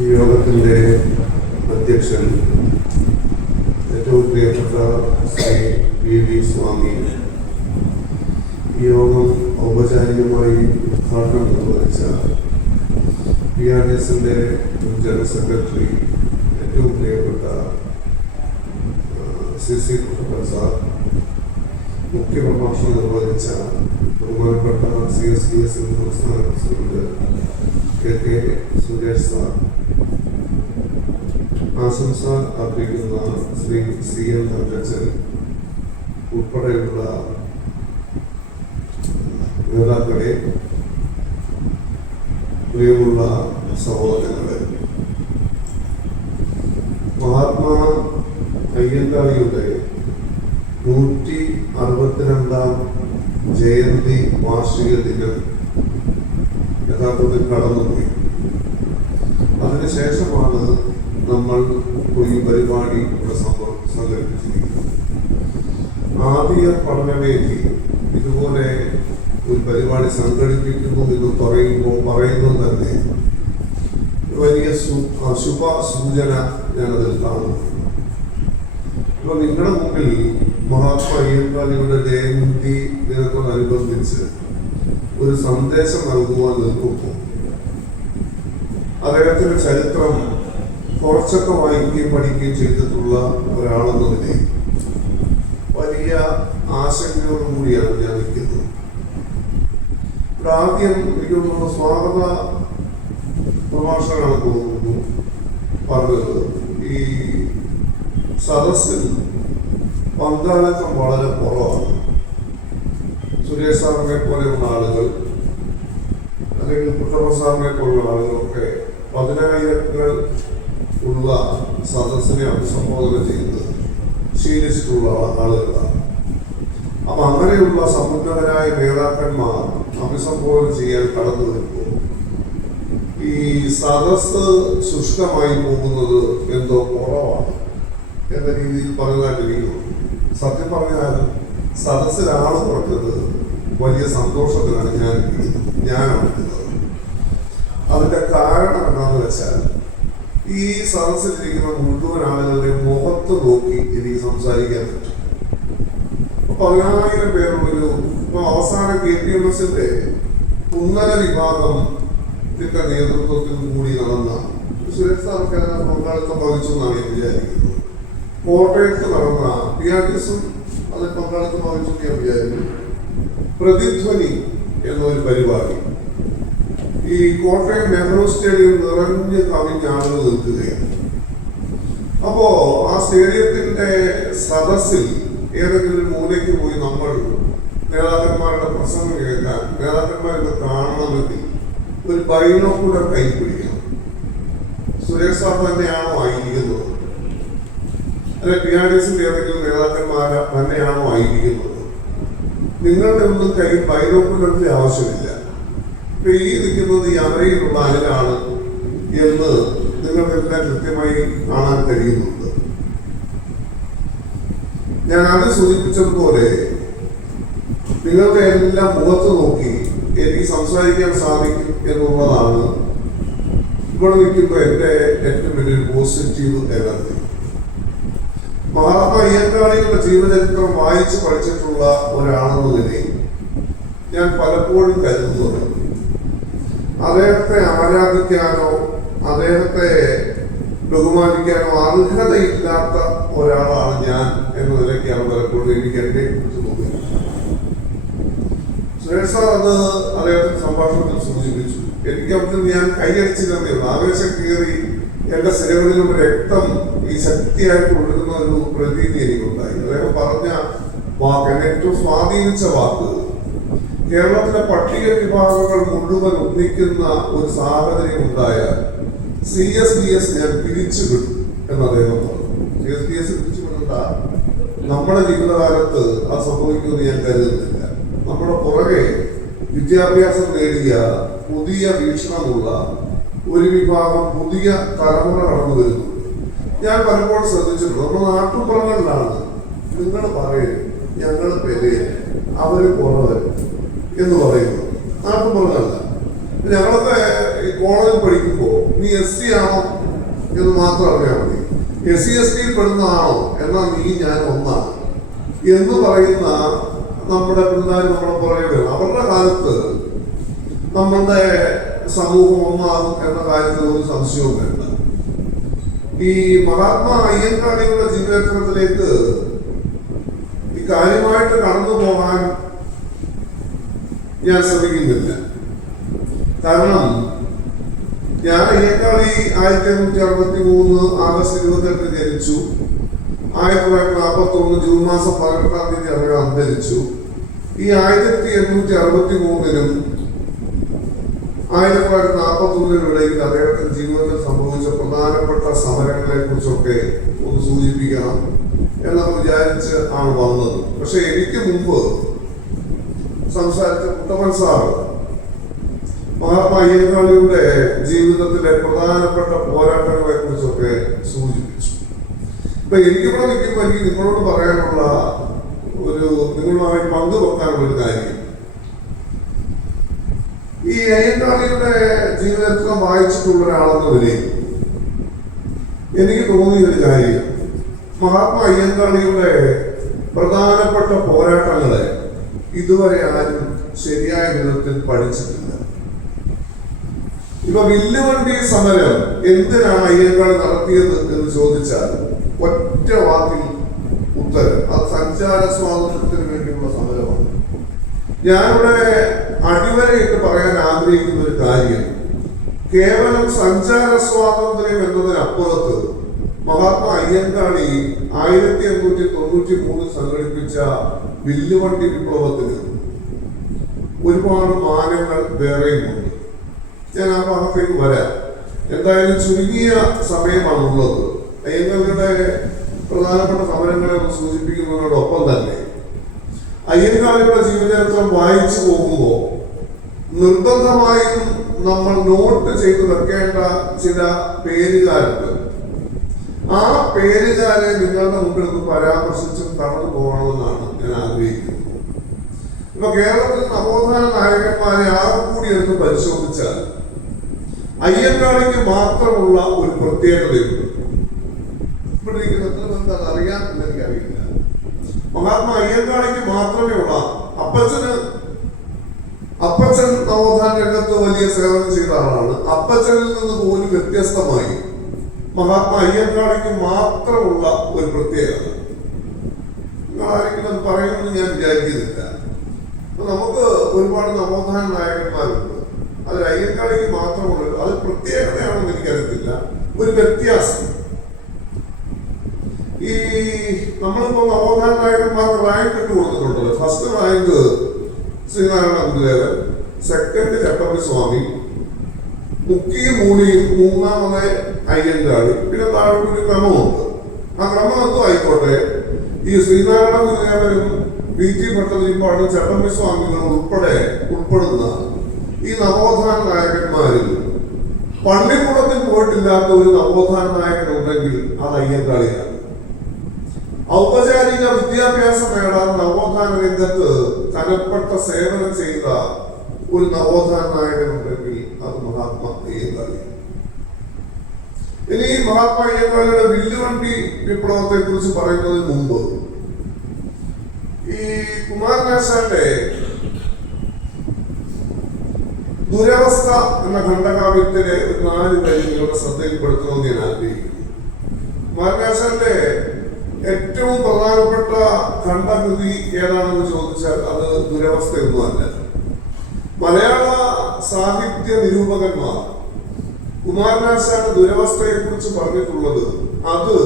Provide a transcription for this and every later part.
ഈ യോഗത്തിൻ്റെ അധ്യക്ഷൻ ഏറ്റവും പ്രിയപ്പെട്ട ശ്രീ വി സ്വാമി ഈ യോഗം ഔപചാരികമായി ഉദ്ഘാടനം നിർവഹിച്ച PRDSന്റെ ജനറൽ സെക്രട്ടറി ഏറ്റവും പ്രിയപ്പെട്ട CC സാർ, മുഖ്യ പ്രഭാഷണം നിർവഹിച്ച ബഹുമാനപ്പെട്ട CSDS സംസ്ഥാന പ്രസിഡന്റ് KK സുരേഷ് സാർ, ആശംസ അർപ്പിക്കുന്ന ശ്രീ CM തങ്കച്ചൻ ഉൾപ്പെടെയുള്ള നേതാക്കളെ, പ്രിയമുള്ള സഹോദരങ്ങളെ, മഹാത്മാ അയ്യങ്കാളിയുടെ 162ാം ജയന്തി വാർഷിക ദിനം യഥാർത്ഥത്തിൽ കടന്നുപോയി. അതിനുശേഷമാണ് നമ്മൾ ഈ പരിപാടി ഇവിടെ സംഘടിപ്പിച്ചിരിക്കുന്നത്. ആദ്യ പഠനവേദി ഇതുപോലെ ഒരു പരിപാടി സംഘടിപ്പിക്കുന്നു എന്ന് പറയുന്നത് തന്നെ വലിയ ശുഭ സൂചന ഞാനതിൽ കാണുന്നു. ഇപ്പൊ നിങ്ങളുടെ മുമ്പിൽ മഹാത്മാ അയ്യങ്കാളിയുടെ ജയന്തി ദിനത്തോടനുബന്ധിച്ച് ഒരു സന്ദേശം നൽകുവാൻ നിൽക്കുമ്പോൾ അദ്ദേഹത്തിന്റെ ചരിത്രം കുറച്ചൊക്കെ വായിക്കുകയും പഠിക്കുകയും ചെയ്തിട്ടുള്ള ഒരാളെന്നതിനെ വലിയ ആശങ്കയോടുകൂടിയാണ് ഞാൻ നിൽക്കുന്നത്. ഇവിടെ ആദ്യം എനിക്കൊന്ന് സ്വാഗത പ്രഭാഷണമാണ് തോന്നുന്നു പറഞ്ഞത്. ഈ സദസ്സിൽ പങ്കാളിത്തം വളരെ കുറവാണ്. സുരേഷ് സാറിനെ പോലെയുള്ള ആളുകൾ അല്ലെങ്കിൽ കുട്ടപ്പ സാറിനെ പോലുള്ള ആളുകളൊക്കെ 10,000 ഉള്ള സദസ്സിനെ അഭിസംബോധന ചെയ്യുന്നത് ശീലിച്ചിട്ടുള്ള ആളുകളാണ്. അപ്പൊ അങ്ങനെയുള്ള സമുന്നതരായ നേതാക്കന്മാർ അഭിസംബോധന ചെയ്യാൻ കടന്നു വരുമ്പോൾ ഈ സദസ് ശുഷ്കമായി പോകുന്നത് എന്തോ കുറവാണ് എന്ന രീതിയിൽ പറഞ്ഞാൽ സത്യം പറഞ്ഞാൽ സദസ്സിലാണ് പറഞ്ഞത് വലിയ സന്തോഷത്തിലാണ് ഞാൻ എടുക്കുന്നത്. അതിന്റെ കാരണം എന്താണെന്ന് വെച്ചാൽ ഈ സദസ്സിലിരിക്കുന്ന മുഴുവൻ ആളുകളുടെ മുഖത്ത് നോക്കി എനിക്ക് സംസാരിക്കാൻ പറ്റും. 10,000 പേരുള്ളൊരു അവസാന KPMSന്റെ ഉന്നത വിഭാഗത്തിന്റെ നേതൃത്വത്തിൽ കൂടി നടന്ന സുരേഷ് സാർക്ക് പങ്കാളിത്തം വഹിച്ചു എന്നാണ് ഞാൻ വിചാരിക്കുന്നത്. കോട്ടയത്ത് നടന്ന PRDSും അതിൽ പങ്കാളിത്തം വഹിച്ചു ഞാൻ വിചാരിക്കുന്നു. പ്രതിധ്വനി എന്നൊരു പരിപാടി ഈ കോട്ടയം നെഹ്റു സ്റ്റേഡിയം നിറഞ്ഞ് കവിഞ്ഞ ആളുകൾ നിൽക്കുകയാണ്. അപ്പോ ആ സ്റ്റേഡിയത്തിന്റെ സദസ്സിൽ ഏതെങ്കിലും മൂലയ്ക്ക് പോയി നമ്മൾ നേതാക്കന്മാരുടെ പ്രസംഗം കേൾക്കാൻ, നേതാക്കന്മാരെ കാണണമെങ്കിൽ ഒരു ബൈനോക്കുലർ കൈ പിടിക്കണം. സുരേഷ് സാർ തന്നെയാണോ ആയിരിക്കുന്നത്, അല്ലെ PRDSന്റെ ഏതെങ്കിലും നേതാക്കന്മാരെ തന്നെയാണോ ആയിരിക്കുന്നത്? നിങ്ങളുടെ ഒന്നും കൈ ബൈനോക്കുലറിന്റെ ആവശ്യമില്ല. ഇപ്പൊ ഈ നിൽക്കുന്നത് ഈ അമരയിലുള്ള ആരാണ് എന്ന് നിങ്ങൾക്കെല്ലാം കൃത്യമായി കാണാൻ കഴിയുന്നുണ്ട്. ഞാൻ ആദ്യം സൂചിപ്പിച്ചതുപോലെ നിങ്ങളുടെ എല്ലാം മുഖത്ത് നോക്കി എനിക്ക് സംസാരിക്കാൻ സാധിക്കും എന്നുള്ളതാണ് ഇവിടെ നിൽക്കുമ്പോൾ എൻ്റെ ഏറ്റവും വലിയൊരു പോസിറ്റീവ് എനർജി. മഹാത്മാ അയ്യങ്കാളിയുടെ ജീവചരിത്രം വായിച്ച് പഠിച്ചിട്ടുള്ള ഒരാളെന്നതിനെ ഞാൻ പലപ്പോഴും കരുതുന്നത് അദ്ദേഹത്തെ ആരാധിക്കാനോ അദ്ദേഹത്തെ ബഹുമാനിക്കാനോ അർഹതയില്ലാത്ത ഒരാളാണ് ഞാൻ എന്ന നിലയ്ക്കാണ് പലപ്പോഴും എനിക്ക് എന്നെ കുറിച്ച് തോന്നിയത്. സുരേഷ് സാർ അത് അദ്ദേഹത്തിന്റെ സംഭാഷണത്തിൽ സൂചിപ്പിച്ചു. എനിക്ക് അവിടെ ഞാൻ കൈയടിച്ചില്ലെന്നേ ഉള്ളൂ. ആവേശം കയറി എന്റെ സേവനത്തിലും രക്തം ഈ ശക്തിയായിട്ട് ഒഴുകുന്ന ഒരു പ്രതീതി എനിക്കുണ്ടായി. അദ്ദേഹം പറഞ്ഞ വാക്ക്, എന്നെ ഏറ്റവും സ്വാധീനിച്ച വാക്ക്, കേരളത്തിലെ പട്ടിക വിഭാഗങ്ങൾ മുഴുവൻ ഒന്നിക്കുന്ന ഒരു സാഹചര്യം ഉണ്ടായാൽ CSDS ഞാൻ പിരിച്ചു വിടും എന്ന് അദ്ദേഹം പറഞ്ഞു. CSDS പിരിച്ചു വിടണ്ട, നമ്മുടെ ജീവിതകാലത്ത് അത് സംഭവിക്കുമെന്ന് ഞാൻ കരുതുന്നില്ല. നമ്മുടെ പുറകെ വിദ്യാഭ്യാസം നേടിയ പുതിയ വീക്ഷണമുള്ള ഒരു വിഭാഗം പുതിയ തലമുറ കടന്നു വരുന്നുണ്ട്. ഞാൻ പലപ്പോഴും ശ്രദ്ധിച്ചിട്ടുണ്ട്. നമ്മുടെ നാട്ടുപുറങ്ങളിലാണ് നിങ്ങൾ പറയും ഞങ്ങൾ പെരയെ അവര് കുറവ് എന്ന് പറയുന്നത്. നാട്ടുപുറങ്ങളല്ല. ഞങ്ങളൊക്കെ കോളേജിൽ പഠിക്കുമ്പോൾ നീ SC ആണോ എന്ന് മാത്രം അറിയാൻ മതി. SC/ST പെടുന്നതാണോ എന്നാൽ നീ ഞാൻ ഒന്നാണ് എന്ന് പറയുന്ന നമ്മുടെ പിള്ളേർ നമ്മളെ പുറകെ വരും. അവരുടെ കാലത്ത് നമ്മളുടെ സമൂഹം ഒന്നാകും എന്ന കാര്യത്തിൽ ഒരു സംശയവും വേണ്ട. ഈ മഹാത്മാ അയ്യങ്കാളിയുടെ ജീവിതത്തിലേക്ക് ഈ കാര്യമായിട്ട് കടന്നു പോകാൻ ഞാൻ ശ്രമിക്കുന്നില്ല. കാരണം ഞാൻ അയ്യങ്കാളി 1863 ആഗസ്റ്റ് 28 ജനിച്ചു. 1941 ജൂൺ മാസം 18-ാം തീയതി അദ്ദേഹം അന്തരിച്ചു. ഈ 1863-നും 1941-നും ഇടയിൽ അദ്ദേഹത്തിന്റെ ജീവിതത്തിൽ സംഭവിച്ച പ്രധാനപ്പെട്ട സമരങ്ങളെ കുറിച്ചൊക്കെ ഒന്ന് സൂചിപ്പിക്കണം എന്നൊക്കെ വിചാരിച്ച് ആണ് വന്നത്. പക്ഷെ എനിക്ക് മുമ്പ് സംസാരിച്ച കുട്ടപ്പൻ സാറ് മഹാത്മാ അയ്യങ്കാളിയുടെ ജീവിതത്തിലെ പ്രധാനപ്പെട്ട പോരാട്ടങ്ങളെ കുറിച്ചൊക്കെ സൂചിപ്പിച്ചു. ഇപ്പൊ എനിക്കിവിടെ നിൽക്കുമ്പോൾ എനിക്ക് നിങ്ങളോട് പറയാനുള്ള നിങ്ങളുമായി പങ്കുവെക്കാനുള്ള ഒരു കാര്യം, ഈ അയ്യങ്കാളിയുടെ ജീവിതത്തിൽ വായിച്ചിട്ടുള്ള ഒരാളെന്ന നിലയിൽ എനിക്ക് തോന്നിയ ഒരു കാര്യം, മഹാത്മാ അയ്യങ്കാളിയുടെ പ്രധാനപ്പെട്ട പോരാട്ടങ്ങളെ ഇതുവരെ ആരും ശരിയായ വിധത്തിൽ പഠിച്ചിട്ടില്ല. ഇപ്പൊ വില്ലുവണ്ടി സമരം എന്തിനാണ് അയ്യങ്കാളി നടത്തിയത് എന്ന് ചോദിച്ചാൽ ഒറ്റ വാക്കിൽ ഉത്തരം, അത് സഞ്ചാര സ്വാതന്ത്ര്യത്തിന് വേണ്ടിയുള്ള സമരമാണ്. ഞാനിവിടെ അടിവരയിട്ട് പറയാൻ ആഗ്രഹിക്കുന്ന ഒരു കാര്യം, കേവലം സഞ്ചാര സ്വാതന്ത്ര്യം എന്നതിനപ്പുറത്ത് മഹാത്മാ അയ്യങ്കാളി 1893 സംഘടിപ്പിച്ച വില്ലുവണ്ടി വിപ്ലവത്തിന് ഒരുപാട് മാനങ്ങൾ വേറെയുമുണ്ട്. ഞാൻ ആ ഭാഗത്തേക്ക് വരാം. എന്തായാലും ചുരുങ്ങിയ സമയമാണുള്ളത്. അയ്യങ്കാളിയുടെ പ്രധാനപ്പെട്ട സമരങ്ങളെ ഒന്ന് സൂചിപ്പിക്കുന്നതിനോടൊപ്പം തന്നെ അയ്യങ്കാളിയുടെ ജീവചരിത്രം വായിച്ചു പോകുമ്പോൾ നിർബന്ധമായും നമ്മൾ നോട്ട് ചെയ്തു വെക്കേണ്ട ചില പേരുകാരുണ്ട്. ആ പേരുകാരെ നിങ്ങളുടെ മുമ്പിൽ ഒന്ന് പരാമർശിച്ചും കടന്നു പോകണമെന്നാണ് ഞാൻ ആഗ്രഹിക്കുന്നത്. ഇപ്പൊ കേരളത്തിൽ നവോത്ഥാന നായകന്മാരെ ആകെ കൂടി എടുത്ത് പരിശോധിച്ചാൽ അയ്യങ്കാളിക്ക് മാത്രമുള്ള ഒരു പ്രത്യേകതയുണ്ട്. ഇവിടെ ഇരിക്കുന്ന നമുക്ക് അത് അറിയാൻ എനിക്കറിയില്ല. മഹാത്മാ അയ്യങ്കാളിക്ക് മാത്രമേ ഉള്ള, അപ്പച്ചൻ നവോത്ഥാന രംഗത്ത് വലിയ സേവനം ചെയ്ത ആളാണ്. അപ്പച്ചനിൽ നിന്ന് പോലും വ്യത്യസ്തമായി മഹാത്മാ അയ്യങ്കാളിക്ക് മാത്രമുള്ള ഒരു പ്രത്യേകത. നിങ്ങൾ ആരെങ്കിലും അത് പറയുമെന്ന് ഞാൻ വിചാരിക്കുന്നില്ല. നമുക്ക് ഒരുപാട് നവോത്ഥാന നായകന്മാരുണ്ട്. അതിൽ അയ്യങ്കാളിക്ക് മാത്രമുള്ള അത് പ്രത്യേകതയാണെന്ന് എനിക്കറിയത്തില്ല, ഒരു വ്യത്യാസം. ഈ നമ്മളിപ്പോ നവോത്ഥാന നായകന്മാർക്ക് റാങ്ക് ഇട്ട് കൊടുത്തിട്ടുണ്ടല്ലോ. ഫസ്റ്റ് റാങ്ക് ശ്രീനാരായണ ഗുരുദേവൻ, സെക്കൻഡ് ചട്ടമ്പി സ്വാമി, മുക്കിയും മൂണിയും, മൂന്നാമത് അയ്യങ്കാളി, പിന്നെ താഴോട്ടൊരു ക്രമമുണ്ട്. ആ ക്രമം എന്തോ ആയിക്കോട്ടെ, ഈ ശ്രീനാരായണ ഗുരുദേവനും VT ഭട്ടതിരിപ്പാടും ചട്ടമ്പി സ്വാമികളും ഉൾപ്പെടുന്ന ഈ നവോത്ഥാന നായകന്മാരിൽ പള്ളിക്കൂടത്തിൽ പോയിട്ടില്ലാത്ത ഒരു നവോത്ഥാന നായകൻ ഉണ്ടെങ്കിൽ അത് അയ്യങ്കാളിയാണ്. ഔപചാരിക വിദ്യാഭ്യാസം നേടാൻ നവോത്ഥാന രംഗത്ത് കനപ്പെട്ട സേവനം ചെയ്ത ഒരു നവോത്ഥാന നായകൻ ഉണ്ടെങ്കിൽ അത് മഹാത്മാ അയ്യങ്കാളി. ഇനി മഹാത്മാ അയ്യങ്കാളിയുടെ വില്ലുവണ്ടി വിപ്ലവത്തെ കുറിച്ച് പറയുന്നതിന് മുമ്പ് ഈ കുമാരനാശാന്റെ ദുരവസ്ഥ എന്ന ഖണ്ഡകാവ്യത്തിലെ 4 വരി നിങ്ങളുടെ ശ്രദ്ധയിൽപ്പെടുത്തണമെന്ന് ഞാൻ ആഗ്രഹിക്കുന്നു. കുമാരനാശാന്റെ ഏറ്റവും പ്രധാനപ്പെട്ട ഖണ്ഡകൃതി ഏതാണെന്ന് ചോദിച്ചാൽ അത് ദുരവസ്ഥയൊന്നുമല്ല. മലയാള സാഹിത്യ നിരൂപകന്മാർ കുമാരനാശാന്റെ ദുരവസ്ഥയെ കുറിച്ച് പറഞ്ഞിട്ടുള്ളത് അത്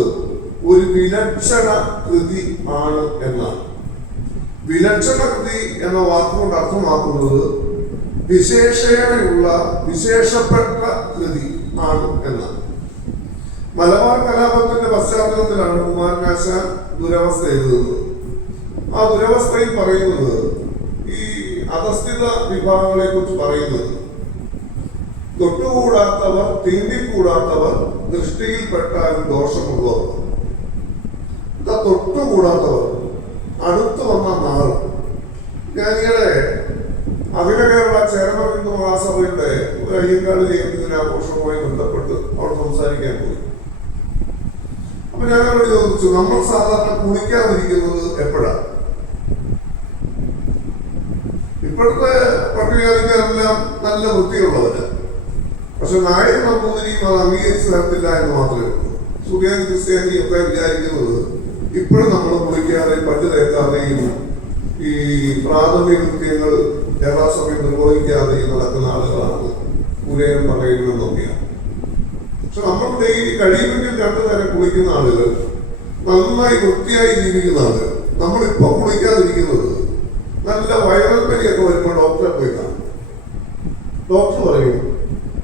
ഒരു വിലക്ഷണ കൃതി ആണ് എന്നാണ്. വിലക്ഷണ കൃതി എന്ന വാക്കുകൊണ്ട് അർത്ഥമാക്കുന്നത് വിശേഷേണയുള്ള വിശേഷപ്പെട്ട കൃതി ആണ് എന്നാണ്. മലബാർ കലാപത്തിന്റെ പശ്ചാത്തലത്തിലാണ് കുമാരനാശാൻ ദുരവസ്ഥ എഴുതുന്നത്. ആ ദുരവസ്ഥയിൽ പറയുന്നത് ഈ അധസ്ഥിത വിഭാഗങ്ങളെ കുറിച്ച് പറയുന്നത്, തൊട്ടുകൂടാത്തവർ, തീണ്ടിക്കൂടാത്തവർ, ദൃഷ്ടിയിൽപ്പെട്ടാലും ദോഷമുള്ളവർ. തൊട്ടുകൂടാത്തവർ, അടുത്തു വന്ന നാൾ. ഞാനിങ്ങനെ അഖില കേരള ചേരമ ഹിന്ദു മഹാസഭയുടെ ഒരു അയ്യങ്കാളി ദിനാഘോഷവുമായി ബന്ധപ്പെട്ട് അവിടെ സംസാരിക്കാൻ പോയി. അപ്പൊ ഞാൻ അവരോട് ചോദിച്ചു, നമ്മൾ സാധാരണ കുളിക്കാതിരിക്കുന്നത് എപ്പോഴാണ്? ഇപ്പോഴത്തെ പട്ടികജാതിക്കാരെല്ലാം നല്ല വൃത്തിയുള്ളവര്, പക്ഷെ നായർ നമ്പൂതിരിയും അത് അംഗീകരിച്ചു തരത്തില്ല എന്ന് മാത്രമേ ഉള്ളൂ. സുറിയാനി ക്രിസ്ത്യാനി ഒക്കെ വിചാരിക്കുന്നത് ഇപ്പോഴും നമ്മൾ കുളിക്കാതെയും പല്ല് തേക്കാതെയും ഈ പ്രാഥമിക കൃത്യങ്ങൾ യഥാസമയം നിർവഹിക്കാതെയും നടക്കുന്ന ആളുകളാണ് പുരയും പറയുന്നതൊക്കെയാണ്. പക്ഷെ നമ്മൾ ഡെയിലി കഴിയുമെങ്കിൽ 2 നേരം കുളിക്കുന്ന ആളുകൾ, നന്നായി വൃത്തിയായി ജീവിക്കുന്ന ആളുകൾ. നമ്മളിപ്പോ കുളിക്കാതിരിക്കുന്നത് നല്ല വൈറൽ പനിയൊക്കെ വരുമ്പോൾ ഡോക്ടറെ പോയി കാണും. ഡോക്ടർ പറയും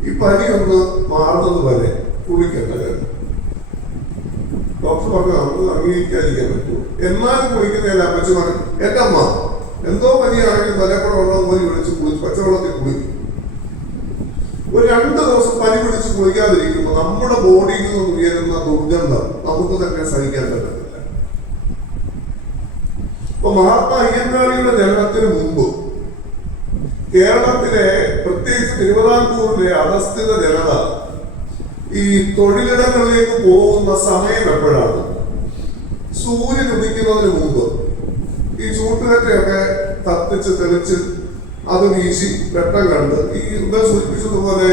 ഈ പനി ഒന്ന് മാറുന്നത് വരെ കുളിക്കേണ്ട. ഡോക്ടർ പറഞ്ഞു നമുക്ക് അംഗീകരിക്കാതിരിക്കാൻ പറ്റുമോ? എന്നാലും കുളിക്കുന്നതിന് അമ്മച്ചിമാർ, എന്റെ അമ്മ എന്തോ പനിയാണെങ്കിൽ തലപ്പുറ വെള്ളം പോയി വിളിച്ച് കുളിച്ച് പച്ചവെള്ളത്തിൽ കുളിക്കും. ഒരു 2 ദിവസം പനി പിടിച്ച് കുളിക്കാതിരിക്കുമ്പോൾ നമ്മുടെ ബോഡിയിൽ നിന്ന് ഉയരുന്ന ദുർഗന്ധം നമുക്ക് തന്നെ സഹിക്കാൻ പറ്റത്തില്ല. ഇപ്പൊ മഹാത്മാ അയ്യങ്കാളിയുടെ ജനനത്തിന് മുമ്പ് കേരളത്തിലെ പ്രത്യേകിച്ച് തിരുവിതാംകൂറിലെ അധസ്ഥിത ജനത ഈ തൊഴിലിടങ്ങളിലേക്ക് പോകുന്ന സമയം എപ്പോഴാണ്? സൂര്യൻ ഉദിക്കുന്നതിന് മുമ്പ്. ഈ ചൂട്ടുകറ്റയൊക്കെ കത്തിച്ച് തെളിച്ച് അത് വീശി വെട്ടം കണ്ട് ഈ സൂചിപ്പിച്ചതുപോലെ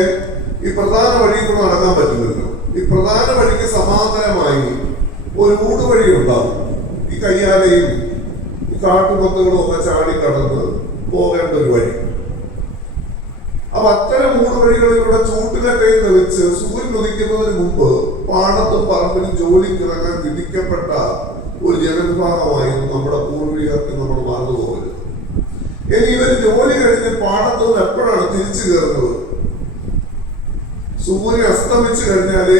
ഈ പ്രധാന വഴി കൂടെ നടക്കാൻ പറ്റില്ലല്ലോ. ഈ പ്രധാന വഴിക്ക് സമാന്തരമായി ഒരു ഊടുവഴി ഉണ്ടാവും. ഈ കയ്യാലയും ഈ കാട്ടുപത്തുകളും ഒക്കെ ചാടി കടന്ന് പോകേണ്ട ഒരു വഴി. അപ്പൊ അത്തരം ഊടുവഴികളിലൂടെ ചൂട്ടുകറ്റയിൽ തെളിച്ച് സൂര്യൻ ഉദിക്കുന്നതിന് മുമ്പ് പാടത്തും പറമ്പിലും ജോലിക്കിറങ്ങാൻ വിധിക്കപ്പെട്ട ഒരു ജനവിഭാഗമായിരുന്നു നമ്മുടെ പൂർവികർക്ക് നമ്മൾ മറന്നു പോകരുത്. ഇനി ഇവര് ജോലി കഴിഞ്ഞ് പാടത്തുനിന്ന് എപ്പോഴാണ് തിരിച്ചു കയറുന്നത്? സൂര്യൻ അസ്തമിച്ചു കഴിഞ്ഞാല്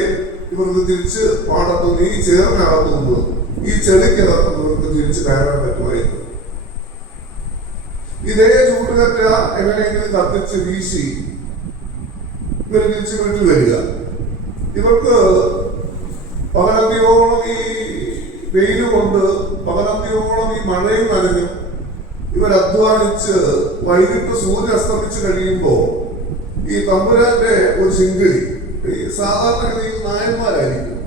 ഇവർക്ക് തിരിച്ച് പാടത്തുനിന്ന് ഈ ചേർന്നകത്തുനിന്ന് ഈ ചെളിക്കകത്തുനിന്ന് തിരിച്ച് കയറാൻ പറ്റുമായിരുന്നു. ഇതേ ചൂട്ടുകറ്റ എങ്ങനെയെങ്കിലും കത്തിച്ച് വീശി ഇവർ തിരിച്ച് വീട്ടിൽ വരിക. ഇവർക്ക് പകലന്തിയോളം ഈ വെയില് കൊണ്ട്, പകലന്തിയോളം ഈ മഴയും നനഞ്ഞു ഇവർ അധ്വാനിച്ച് വൈകിട്ട് സൂര്യൻ അസ്തമിച്ച് കഴിയുമ്പോ ഈ തമ്പുരാന്റെ ഒരു ശിങ്കിടി, ഈ സാധാരണഗതിയിൽ നായന്മാരായിരിക്കും,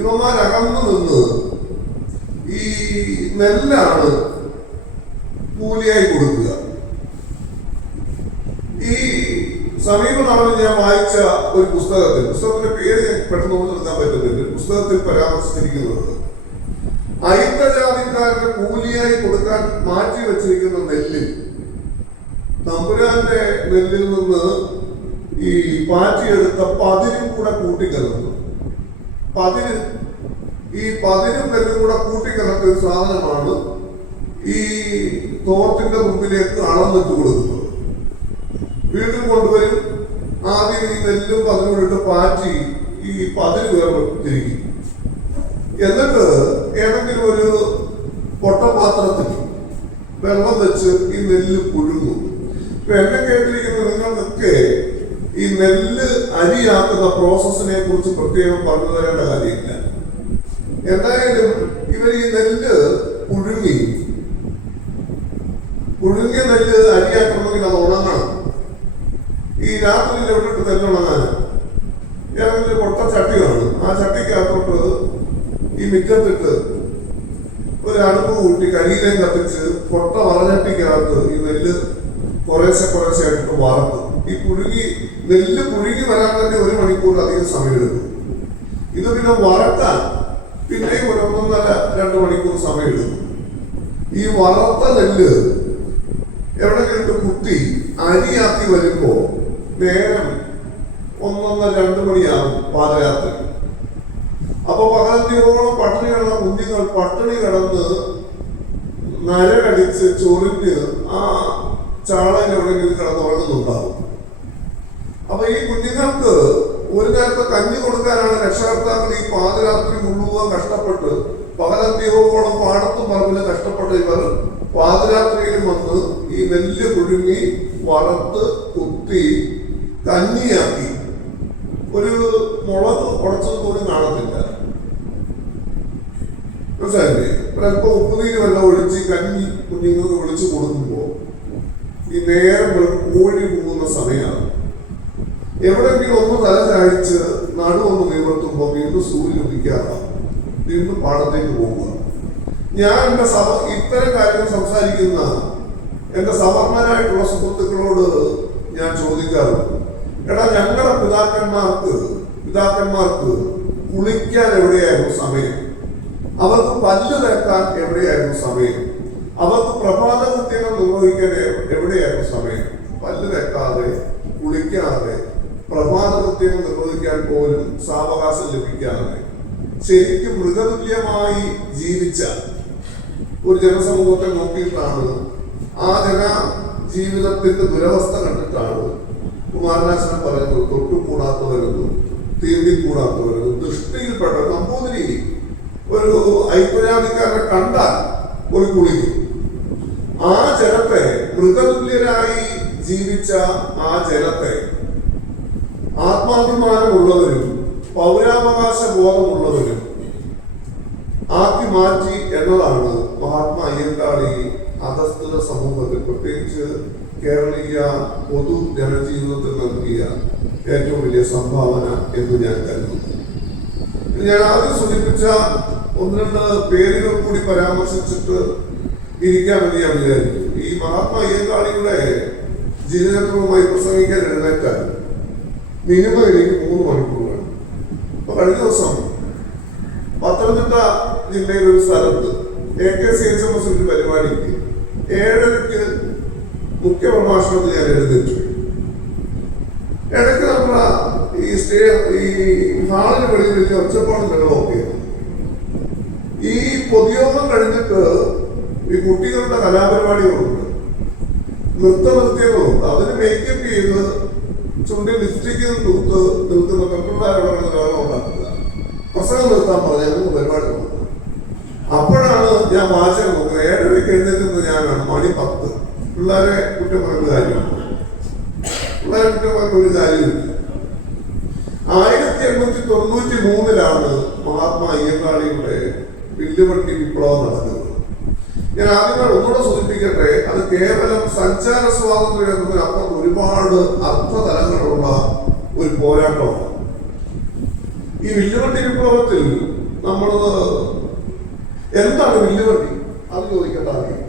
ഇവന്മാരകന്നു നിന്ന് ഈ നെല്ലാണ് കൂലിയായി കൊടുക്കുക. ഈ സമീപനാളിൽ ഞാൻ വായിച്ച ഒരു പുസ്തകത്തിന്റെ പേര് ഞാൻ പെട്ടെന്ന് ഓർത്തെടുക്കാൻ പറ്റുന്നില്ല. പുസ്തകത്തിൽ പരാമർശിച്ചിരിക്കുന്നത് അയിത്തജാതിക്കാരുടെ കൂലിയായി കൊടുക്കാൻ മാറ്റി വെച്ചിരിക്കുന്ന നെല്ലിൽ തമ്പുരാന്റെ നെല്ലിൽ നിന്ന് ഈ പാറ്റിയെടുത്ത പതിരും കൂടെ കൂട്ടിക്കലർന്നു. ഈ പതിരും നെല്ലും കൂടെ കൂട്ടിക്കലർത്തിയ സാധനമാണ് ഈ തോർത്തിന്റെ മുമ്പിലേക്ക് അളന്നിട്ട് കൊടുക്കുന്നത്. വീട്ടിൽ കൊണ്ടുവരും. ആദ്യം ഈ നെല്ലും പതിനോടിട്ട് പാറ്റി ഈ പതിര് വേർതിരിക്കും. എന്നിട്ട് ഏതെങ്കിലും ഒരു പൊട്ടപാത്രത്തിൽ വെള്ളം വെച്ച് ഈ നെല്ല് പുഴുങ്ങും. ഇപ്പൊ എന്നെ കേട്ടിരിക്കുന്ന നിങ്ങൾക്കൊക്കെ ഈ നെല്ല് അരിയാക്കുന്ന പ്രോസസ്സിനെ കുറിച്ച് പ്രത്യേകം പറഞ്ഞു തരേണ്ട കാര്യമില്ല. എന്തായാലും ഇവർ ഈ നെല്ല് പുഴുങ്ങിയ നെല്ല് അരിയാക്കണമെങ്കിൽ അത് ഉണങ്ങണം. ഈ രാത്രിയിൽ എവിടെയിട്ട് നെല്ല് ഉണങ്ങാൻ ഏതെങ്കിലും പൊട്ട ചട്ടി കാണും. ആ ചട്ടിക്കകത്തോട്ട് ഈ മിറ്റത്തിട്ട് ഒരു അടുപ്പ് കൂട്ടി കരിയിലേയും കത്തിച്ച് പൊട്ട വറചട്ടിക്കകത്ത് ഈ നെല്ല് കുറേശ്ശെ ആയിട്ട് വറക്കും. ഈ നെല്ല് പുഴുങ്ങി വരാൻ തന്നെ 1 മണിക്കൂർ അധികം സമയമെടുക്കും. ഇത് പിന്നെ വറക്കാൻ പിന്നെയും 1.5-2 മണിക്കൂർ സമയമെടുക്കും. ഈ വറുത്ത നെല്ല് എവിടെയെങ്കിലും കുത്തി അരിയാക്കി വരുമ്പോ നേരം 1-2 മണിയാകും പാതിരാത്രി. അപ്പൊ പകലന്തിയോളം പട്ടിണി കിടന്ന കുഞ്ഞുങ്ങൾ പട്ടിണി കിടന്ന് നരകടിച്ച് ചൊറിഞ്ഞ് ആ ചാളയിൽ എവിടെയെങ്കിലും കിടന്നുറങ്ങുന്നുണ്ടാവും. അപ്പൊ ഈ കുഞ്ഞുങ്ങൾക്ക് ഒരു നേരത്തെ കഞ്ഞി കൊടുക്കാനാണ് രക്ഷകർത്താക്കൾ ഈ പാതിരാത്രി മുഴുവൻ കഷ്ടപ്പെട്ട് പകലന്തിയോളം പാടത്തും പറമ്പിലും കഷ്ടപ്പെട്ട് ഇവർ പാതിരാത്രിയിലും വന്ന് ഈ നെല്ല് പുഴുങ്ങി വറുത്ത് കുത്തി കഞ്ഞിയാക്കി. ഒരു മുളക് ഉടച്ചത് പോലും കാണത്തില്ല. മനസ്സിലായില്ലേ? ഒരല്പം ഉപ്പുനീര് വെള്ളം ഒഴിച്ച് കഞ്ഞി കുഞ്ഞുങ്ങൾക്ക് വിളിച്ചു കൊടുക്കുമ്പോ ഈ നേരം കോഴി പോകുന്ന സമയമാണ്. എവിടെയെങ്കിലും ഒന്ന് തല ചായച്ച് നടുവൊന്ന് നിവർത്തുമ്പോൾ വീണ്ടും സൂര്യൻ ഉദിക്കാറാവും, വീണ്ടും പാടത്തേക്ക് പോവുക. ഞാൻ എൻ്റെ ഇത്തരം കാര്യങ്ങൾ സംസാരിക്കുന്ന എൻ്റെ സവർണരായിട്ടുള്ള സുഹൃത്തുക്കളോട് ഞാൻ ചോദിക്കാറുണ്ട്, എടാ ഞങ്ങളുടെ പിതാക്കന്മാർക്ക് കുളിക്കാൻ എവിടെയായിരുന്നു സമയം? അവർക്ക് പല്ല് തേക്കാൻ എവിടെയായിരുന്നു സമയം? അവർക്ക് പ്രഭാത കൃത്യങ്ങൾ നിർവഹിക്കാൻ എവിടെയായിരുന്നു സമയം? പല്ല് തേക്കാതെ, കുളിക്കാതെ, പ്രഭാത കൃത്യങ്ങൾ നിർവഹിക്കാൻ പോലും സാവകാശം ലഭിക്കാതെ ശരിക്കും മൃഗതുല്യമായി ജീവിച്ച ഒരു ജനസമൂഹത്തെ നോക്കിയിട്ടാണ്, ആ ജീവിതത്തിന്റെ ദുരവസ്ഥ കണ്ടിട്ടാണ് കുമാരനാശൻ പറയുന്നത് തൊട്ടുകൂടാത്തവരെന്നും തീർന്നിക്കൂടാത്തവരെന്നും. ദൃഷ്ടിയിൽപ്പെട്ട നമ്പൂതിരി ഒരു ഐക്യരാധിക്കാരനെ കണ്ടാൽ ഒരു കുളിക്കും. ആ ജനത്തെ, മൃഗതുല്യരായി ജീവിച്ച ആ ജനത്തെ ആത്മാഭിമാനമുള്ളവരും പൗരാവകാശ ബോധമുള്ളവരും ആക്കി മാറ്റി എന്നതാണ് മഹാത്മാ അയ്യങ്കാളി അധസ്ഥിത സമൂഹത്തിൽ, പ്രത്യേകിച്ച് കേരളീയ പൊതു ജനജീവിതത്തിൽ നൽകിയ ഏറ്റവും വലിയ സംഭാവന എന്ന് ഞാൻ കരുതുന്നു. ഞാൻ ആദ്യം സൂചിപ്പിച്ച ഒന്ന് രണ്ട് പേരുകൾ കൂടി പരാമർശിച്ചിട്ട് ഇരിക്കാമെന്ന് ഞാൻ വിചാരിച്ചു. ഈ മഹാത്മാ അയ്യങ്കാളിയുടെ ജീവചക്രവുമായി പ്രസംഗിക്കാൻ എഴുന്നേറ്റാൽ മിനിമം എനിക്ക് 3 മണിക്കൂർ വേണം. അപ്പൊ കഴിഞ്ഞ ദിവസം പത്തനംതിട്ട ജില്ലയിലെ ഒരു സ്ഥലത്ത് AKCHMS ഒരു പരിപാടിക്ക് 7:30 മുഖ്യ പ്രഭാഷണത്തിൽ ഞാൻ എഴുന്നേറ്റു. ഇടയ്ക്ക് നമ്മുടെ ഈ ഹാളിന് വെളിയിൽ വലിയ ഒച്ചപ്പാടും വെള്ളമൊക്കെ. ഈ പൊതുയോഗം കഴിഞ്ഞിട്ട് ഈ കുട്ടികളുടെ കലാപരിപാടികളുണ്ട്, നൃത്തനൃത്യങ്ങളുണ്ട്. അതിന് മേക്കപ്പ് ചെയ്ത് ചുണ്ടിൽ ലിപ്സ്റ്റിക്കിൽ നിൽക്കുന്ന പെൺപിള്ളേരോടാണ് ലോകം ഉണ്ടാക്കുക. പ്രസംഗം നിർത്താൻ പറഞ്ഞാൽ പരിപാടി നോക്കുക. അപ്പോഴാണ് ഞാൻ വാചകം നോക്കുന്നത്. 7:30 എഴുന്നേറ്റുന്നത് ഞാനാണ്. മണി 10. പിള്ളേരെ കുറ്റം പറയുന്ന കാര്യമാണ്. പിള്ളേരെ കുറ്റം പറയുന്ന ഒരു കാര്യമില്ല. 1893 മഹാത്മാ അയ്യങ്കാളിയുടെ വില്ലുവണ്ടി വിപ്ലവം നടക്കുന്നത്. ഞാൻ ആദ്യമായി ഒന്നുകൂടെ സൂചിപ്പിക്കട്ടെ, അത് കേവലം സഞ്ചാര സ്വാതന്ത്ര്യം എന്നതിനപ്പുറം ഒരുപാട് അർത്ഥതലങ്ങളുള്ള ഒരു പോരാട്ടമാണ്. ഈ വില്ലുവണ്ടി വിപ്ലവത്തിൽ നമ്മൾ എന്താണ് വില്ലുവണ്ടി അത് ചോദിക്കേണ്ട ആദ്യം.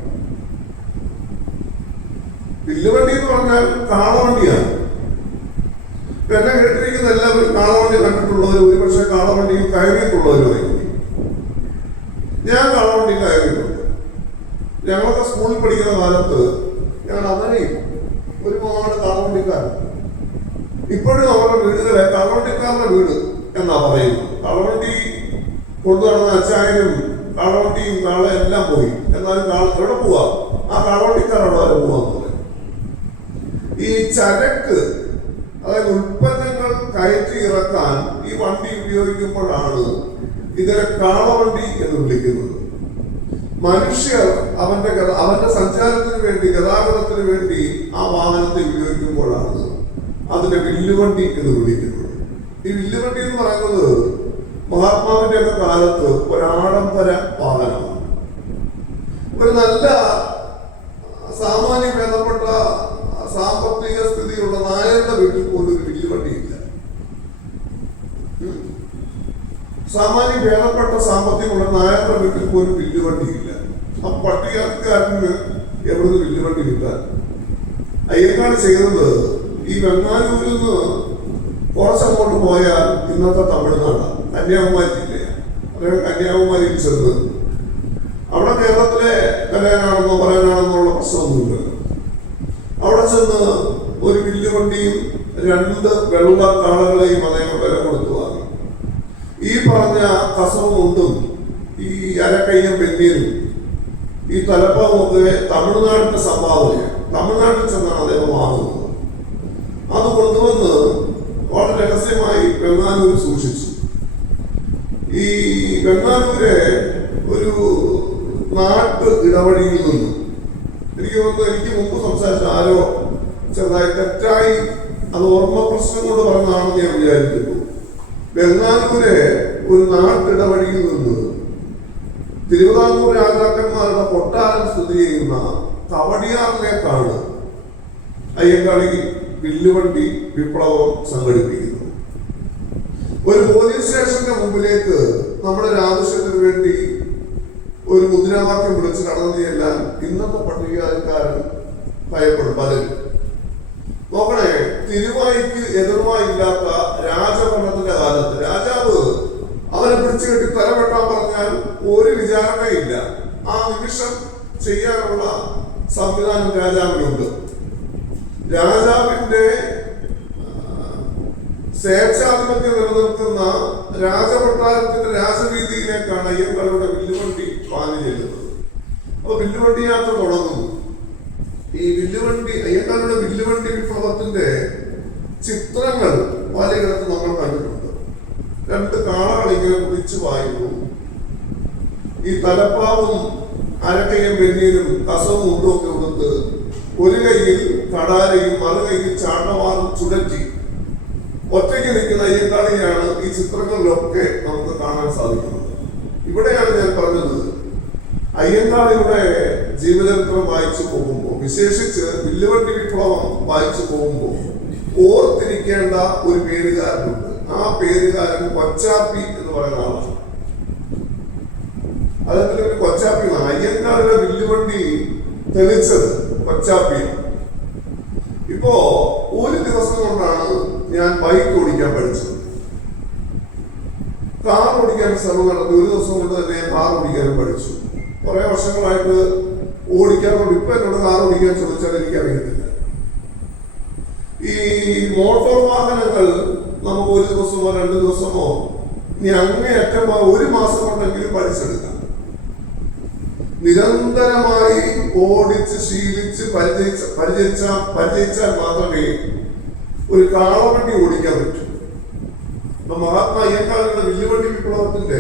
വില്ലുവണ്ടി എന്ന് പറഞ്ഞാൽ കാളവണ്ടിയാണ്. എന്നെ കേട്ടിരിക്കുന്ന എല്ലാവരും കാളവണ്ടി കണ്ടിട്ടുള്ളവർ, ഒരുപക്ഷെ കാളവണ്ടിയിൽ കയറിയിട്ടുള്ളവരുമായി. ഞാൻ കാളവണ്ടി കയറിയിട്ടുണ്ട്. ഞങ്ങളൊക്കെ സ്കൂളിൽ പഠിക്കുന്ന കാലത്ത് ഞാൻ അതിനെയും ഒരുപാട് കാളവണ്ടിക്കാരുണ്ട്. ഇപ്പോഴും അവരുടെ വീടുകളെ കാളവണ്ടിക്കാരുടെ വീട് എന്നാ പറയുന്നത്. കാളവണ്ടി കൊണ്ടു നടന്ന അച്ചായനും കാളവണ്ടിയും കാള എല്ലാം പോയി. എന്നാലും എവിടെ പോവാ? ആ കാളവണ്ടിക്കാരോട് വരെ പോവാന്ന് പറയും. ഈ ചരക്ക്, അതായത് ഉൽപ്പന്നങ്ങൾ കയറ്റി ഇറക്കാൻ ഈ വണ്ടി ഉപയോഗിക്കുമ്പോഴാണ് ഇതിനെ കാളവണ്ടി എന്ന് വിളിക്കുന്നത്. മനുഷ്യർ അവന്റെ സഞ്ചാരത്തിന് വേണ്ടി, ഗതാഗതത്തിന് വേണ്ടി ആ വാഹനത്തെ ഉപയോഗിക്കുമ്പോഴാണ് അതിനെ വില്ലുവണ്ടി എന്ന് വിളിക്കുന്നത്. ഈ വില്ലുവണ്ടി എന്ന് പറയുന്നത് മഹാത്മാവിന്റെ ഒക്കെ കാലത്ത് ഒരാഡംബര വാഹനമാണ്. ഒരു നല്ല സാമാന്യ ഭേദപ്പെട്ട സാമ്പത്തിക സ്ഥിതിയുള്ള നായരുടെ വീട്ടിൽ പോലും ഒരു വില്ലുവണ്ടിയില്ല. സാമാന്യ ഭേദപ്പെട്ട സാമ്പത്തികമുള്ള നായരുടെ വീട്ടിൽ പോലും വില്ലുവണ്ടിയില്ല. ആ പട്ടികക്കാരന് എവിടുന്ന് വില്ലുവണ്ടി കിട്ടാൻ? അയ്യങ്കാളി ചെയ്തത്, ഈ വെങ്ങാനൂരിൽ നിന്ന് കുറച്ചങ്ങോട്ട് പോയാൽ ഇന്നത്തെ തമിഴ്നാടാണ്, കന്യാകുമാരി ജില്ലയാണ്. അദ്ദേഹം കന്യാകുമാരിയിൽ ചെന്ന് അവിടെ കേരളത്തിലെ കലയനാണെന്നോ പറയാനാണെന്നുള്ള പ്രശ്നമൊന്നുമില്ല. അവിടെ ചെന്ന് ഒരു വില്ലുവണ്ടിയും 2 വെള്ള കാളകളെയും അദ്ദേഹം വില കൊടുത്തു വാങ്ങി. ഈ പറഞ്ഞ കസവും കൊണ്ടും ഈ അരക്കയ്യം പെന്നീരും ഈ തലപ്പാവും ഒക്കെ തമിഴ്നാടിന്റെ സംഭാവനയാണ്. തമിഴ്നാട്ടിൽ ചെന്നാണ് അദ്ദേഹം വാങ്ങുന്നത്. അത് കൊണ്ടുവന്ന് വളരെ രഹസ്യമായി വെങ്ങാനൂർ സൂക്ഷിച്ചു. ഈ വെങ്ങാനൂരെ ഒരു നാട്ടു ഇടവഴിയിൽ നിന്നും എനിക്ക് മുമ്പ് സംസാരിച്ച ആരോ ചെറുതായി തെറ്റായി അത് ഓർമ്മ പ്രശ്നം കൊണ്ട് പറഞ്ഞതാണെന്ന് ഞാൻ വിചാരിക്കുന്നു. വെങ്ങാനൂരെ ഒരു നാട്ടിടവഴിയിൽ നിന്ന് തിരുവിതാംകൂർ രാജാക്കന്മാരുടെ കൊട്ടാരം സ്ഥിതി ചെയ്യുന്ന കവടിയാറിലേക്കാണ് അയ്യങ്കാളി വില്ലുവണ്ടി വിപ്ലവം സംഘടിപ്പിക്കുന്നത്. ഒരു പോലീസ് സ്റ്റേഷന്റെ മുമ്പിലേക്ക് നമ്മുടെ ഒരു ആവശ്യത്തിന് വേണ്ടി ഒരു മുദ്രാവാക്യം വിളിച്ച് കടന്നു ചെല്ലാൻ ഇന്നത്തെ പട്ടികജാതിക്കാരൻ ഭയപ്പെടും പലരും. നോക്കണേ, തിരുവായിക്ക് എതിർവായില്ലാത്ത രാജഭരണത്തിന്റെ കാലത്ത് രാജാവ് അവനെ പിടിച്ചു കെട്ടി തലവെട്ടാൻ പറഞ്ഞാൽ ഒരു വിചാരണയില്ല. ആ നിമിഷം ചെയ്യാനുള്ള സംവിധാനം രാജാവിനുണ്ട്. രാജാവിന്റെ സ്വേച്ഛാധിപത്യം നിലനിൽക്കുന്ന രാജകൊട്ടാരത്തിന്റെ രാജവീതിയിലേക്കാണ് അയ്യങ്കാളിയുടെ വില്ലുവണ്ടി പാഞ്ഞു ചെല്ലുന്നത്. അപ്പൊ വില്ലുവണ്ടി യാത്ര തുടങ്ങുന്നു. ഈ അയ്യങ്കാളിയുടെ വില്ലുവണ്ടി വിപ്ലവത്തിന്റെ ചിത്രങ്ങൾ പലയിടത്ത് നമ്മൾ കണ്ടിട്ടുണ്ട്. രണ്ട് കാളകളിങ്ങനെ കുതിച്ചു വായുന്നു. ഈ തലപ്പാവും അരക്കയും വെന്നീരും കസവും മുണ്ടുമൊക്കെ കൊടുത്ത് ഒരു കൈയിൽ കടാരയും മറു കൈയിൽ ചാട്ടവാറും ചുഴറ്റി ഒറ്റയ്ക്ക് നിൽക്കുന്ന അയ്യങ്കാളിയാണ് ഈ ചിത്രങ്ങളിലൊക്കെ നമുക്ക് കാണാൻ സാധിക്കുന്നത്. ഇവിടെയാണ് ഞാൻ പറഞ്ഞത്, അയ്യങ്കാളിയുടെ ജീവചരിത്രം വായിച്ചു പോകുമ്പോൾ, വിശേഷിച്ച് വില്ലുവണ്ടി വിപ്ലവം വായിച്ചു പോകുമ്പോൾ ഓർത്തിരിക്കേണ്ട ഒരു പേരുകാരനുണ്ട്. ആ പേരുകാരൻ കൊച്ചാപ്പി എന്ന് പറയുന്ന ആളാണ്. അതിൽ ഒരു കൊച്ചാപ്പിയാണ്. അയ്യങ്കാളിയുടെ വില്ലുവണ്ടി തെളിച്ചത് കൊച്ചാപ്പിയാണ്. ഇപ്പോ ഒരു ദിവസം കൊണ്ടാണ് ഞാൻ ബൈക്ക് ഓടിക്കാൻ പഠിച്ചത്. കാർ ഓടിക്കാൻ ശ്രമം നടത്തി. ഒരു ദിവസം കൊണ്ട് തന്നെ കാർ ഓടിക്കാനും പഠിച്ചു. കുറെ വർഷങ്ങളായിട്ട് ഓടിക്കാറുണ്ട്. ഇപ്പൊ എന്നോട് കാർ ഓടിക്കാൻ ചോദിച്ചാൽ എനിക്കറിയത്തില്ല. ഈ മോട്ടോർ വാഹനങ്ങൾ നമുക്ക് ഒരു ദിവസമോ 2 ദിവസമോ ഇനി അങ്ങേയറ്റം ഒരു മാസം കൊണ്ടെങ്കിലും പഠിച്ചെടുക്കാം. നിരന്തരമായി ഓടിച്ച് ശീലിച്ച് പരിചയിച്ചാൽ മാത്രമേ ഒരു കാളവണ്ടി ഓടിക്കാൻ പറ്റൂ. അപ്പൊ മഹാത്മാ അയ്യങ്കാളിയുടെ വില്ലുവണ്ടി വിപ്ലവത്തിന്റെ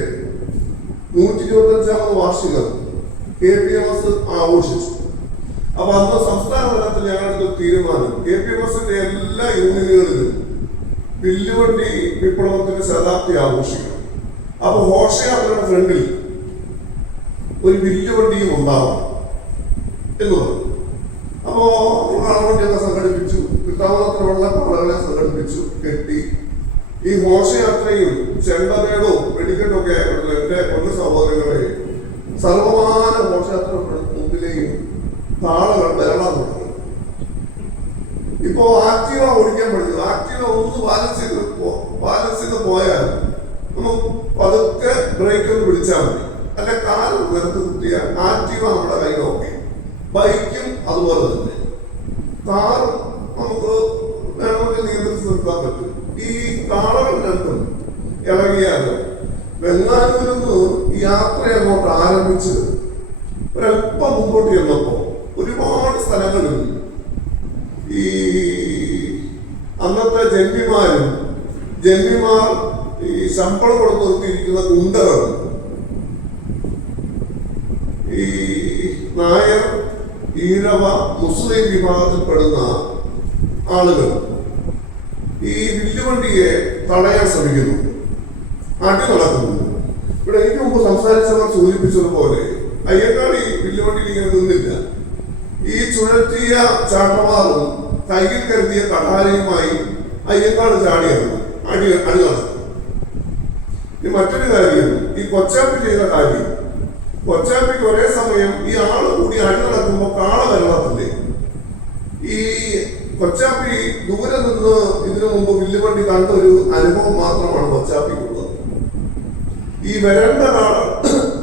125ാമത് വാർഷികം KPMS ആഘോഷിച്ചു. അപ്പൊ അന്ന് സംസ്ഥാന തലത്തിൽ ഞങ്ങളുടെ തീരുമാനം, KPMSന്റെ എല്ലാ യൂണിയനുകളിലും വില്ലുവണ്ടി വിപ്ലവത്തിന്റെ ശതാബ്ദി ആഘോഷിക്കണം. അപ്പൊ ഘോഷയാത്രയുടെ ഫ്രണ്ടിൽ ഒരു വില്ലുവണ്ടിയും ഉണ്ടാവണം എന്ന് പറഞ്ഞു. അപ്പോ കാളവണ്ടിയൊക്കെ സംഘടിപ്പിച്ചു, കിട്ടാവുന്നത്ര കാളകളെ സംഘടിപ്പിച്ചു, കെട്ടി. ഈ ഘോഷയാത്രയും ചെണ്ടമേളവും വെടിക്കെട്ടും ഒക്കെ എന്റെ ഒന്ന് സഹോദരങ്ങളെ സർവമാന ഘോഷയാത്ര മുമ്പിലെയും താളകൾ വരണം തുടങ്ങി. ഇപ്പോ ആക്റ്റീവ ഓടിക്കാൻ പഠിച്ചത്. ആക്റ്റീവ ഒന്ന് ബാലൻസ് ചെയ്ത് പോയാൽ നമുക്ക് പതുക്കെ ബ്രേക്ക് ഒന്ന് പിടിച്ചാൽ മതി. അല്ല, കാല് നിരത്ത് കുത്തിയാൽ ആക്റ്റീവ നമ്മുടെ കയ്യിലൊക്കെ. ബൈക്കും അതുപോലെ തന്നെ. കാറും നമുക്ക് വേണമെങ്കിൽ നിയന്ത്രിച്ച് നിർത്താൻ പറ്റും. ഈ കാളകൾ രണ്ടും ഇറങ്ങിയാൽ വെങ്ങാനൂരിൽ നിന്ന് ഈ യാത്ര അങ്ങോട്ട് ആരംഭിച്ച് ഒരല്പം മുമ്പോട്ട് ചെന്നപ്പോ ഒരുപാട് സ്ഥലങ്ങളിൽ ഈ അന്നത്തെ ജന്മിമാർ ഈ ശമ്പളം കൊടുത്ത് നിർത്തിയിരിക്കുന്ന ഗുണ്ടകൾ, ഈ നായർ, ഈഴവ, മുസ്ലിം വിഭാഗത്തിൽപ്പെടുന്ന ആളുകൾ ഈ വില്ലുവണ്ടിയെ തടയാൻ ശ്രമിക്കുന്നു, അടി നടക്കുന്നു. ഇവിടെ എനിക്ക് മുമ്പ് സംസാരിച്ചവർ സൂചിപ്പിച്ചതുപോലെ അയ്യങ്കാളി വില്ലുവണ്ടിയിൽ ഇങ്ങനെ നിന്നില്ല. ഈ ചുഴറ്റിയ ചാട്ടവാറും കയ്യിൽ കരുതിയ കടാരയുമായി അയ്യങ്കാളി ചാടിയാണ് അടി നടത്തും. ഇനി മറ്റൊരു കാര്യം, ഈ കൊച്ചാപ്പി ചെയ്ത കാര്യം, കൊച്ചാപ്പിക്ക് ഒരേ സമയം ഈ ആള് കൂടി അടി നടക്കുമ്പോൾ കാള വരണത്തില്ലേ. ഈ കൊച്ചാപ്പി ദൂരെ നിന്ന് ഇതിനു മുമ്പ് വില്ലുവണ്ടി കണ്ട ഒരു അനുഭവം മാത്രമാണ് കൊച്ചാപ്പിക്കുള്ളത്. ഈ വരണ്ട